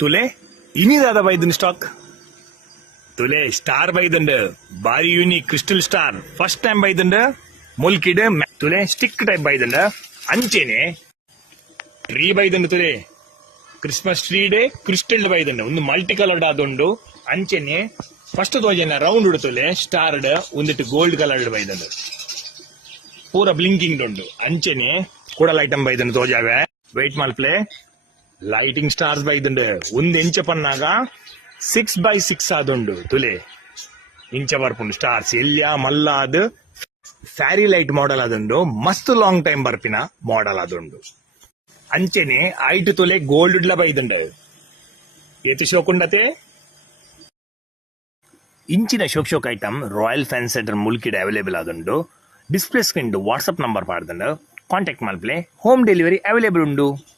ತುಲೆ ಇನಿದಾದ ಬೈದನ್ stock ತುಲೆ star ಬೈದಂಡ್ ಬಾರಿ unique crystal star first time ಬೈದಂಡ್ ಮುಲ್ಕಿಡ್ ತುಲೆ ಸ್ಟಿಕ್ ಟೈಪ್ ಬೈದಂಡ್ ಅಂಚೆನೆ ಟ್ರೀ ಬೈದಂಡ್ ತುಲೆ ಕ್ರಿಸ್ಮಸ್ ಟ್ರೀ ಡೇ ಕ್ರಿಸ್ಟಲ್ ಬೈದಂಡ್ ಒಂದು ಮಲ್ಟಿ ಕಲರ್ಡ್ ಆದೊಂಡು ಅಂಚೆನೆ ಫಸ್ಟ್ ತೋಜನ ರೌಂಡ್ ಉಡುತ್ತಲೆ ಸ್ಟಾರ್ಡ್ ಒಂದಿಟ್ಟು ಗೋಲ್ಡ್ ಕಲರ್ಡ್ ಬೈದಂಡ್ ಪೂರ ಬ್ಲಿಂಕಿಂಗ್ ಉಂಡು ಅಂಚೆನೆ ಕೂಡಲ್ ಐಟಮ್ ಬೈದಂಡ್ ತೋಜಾವೆ ವೆಯ್ಟ್ ಮಲ್ಪ್ಲೆ ಲೈಟಿಂಗ್ ಸ್ಟಾರ್ಸ್ ಬೈದಂಡ್ ಒಂದ್ ಇಂಚ ಪನ್ನಾಗ 6x6 ಆದುಂಡು ತುಲೆ ಇಂಚ ಬರ್ಪುಂಡು ಸ್ಟಾರ್ಸ್ ಎಲ್ಯಾ ಮಲ್ಲ ಅದು ಫ್ಯಾರಿ ಲೈಟ್ ಮಾಡೆಲ್ ಆದುಂಡು ಮಸ್ತ್ ಲಾಂಗ್ ಟೈಮ್ ಬರ್ಪಿನ ಮಾಡೆಲ್ ಆದುಂಡು ಅಂಚೆನೆ 8 ತುಲೆ ಗೋಲ್ಡ್ ಇಡ್ಲ ಬೈದಂಡ್ ಏತಿ ಶೋಕುಂಡತೆ ಇಂಚಿನ ಶೋಕ್ ಐಟಮ್ ರಾಯಲ್ ಫ್ಯಾನ್ಸಿ ಸೆಂಟರ್ ಮುಲ್ಕಿಡ್ ಅವೈಲೇಬಲ್ ಆದುಂಡು ಡಿಸ್ಪ್ಲೇ ಸ್ಕ್ರೀನ್ ವಾಟ್ಸ್ಆಪ್ ನಂಬರ್ ಪಾಡ್ದಂಡು ಕಾಂಟ್ಯಾಕ್ಟ್ ಮಲ್ಪ್ಲೆ ಹೋಮ್ ಡೆಲಿವರಿ ಅವೈಲೇಬಲ್ ಉಂಡು.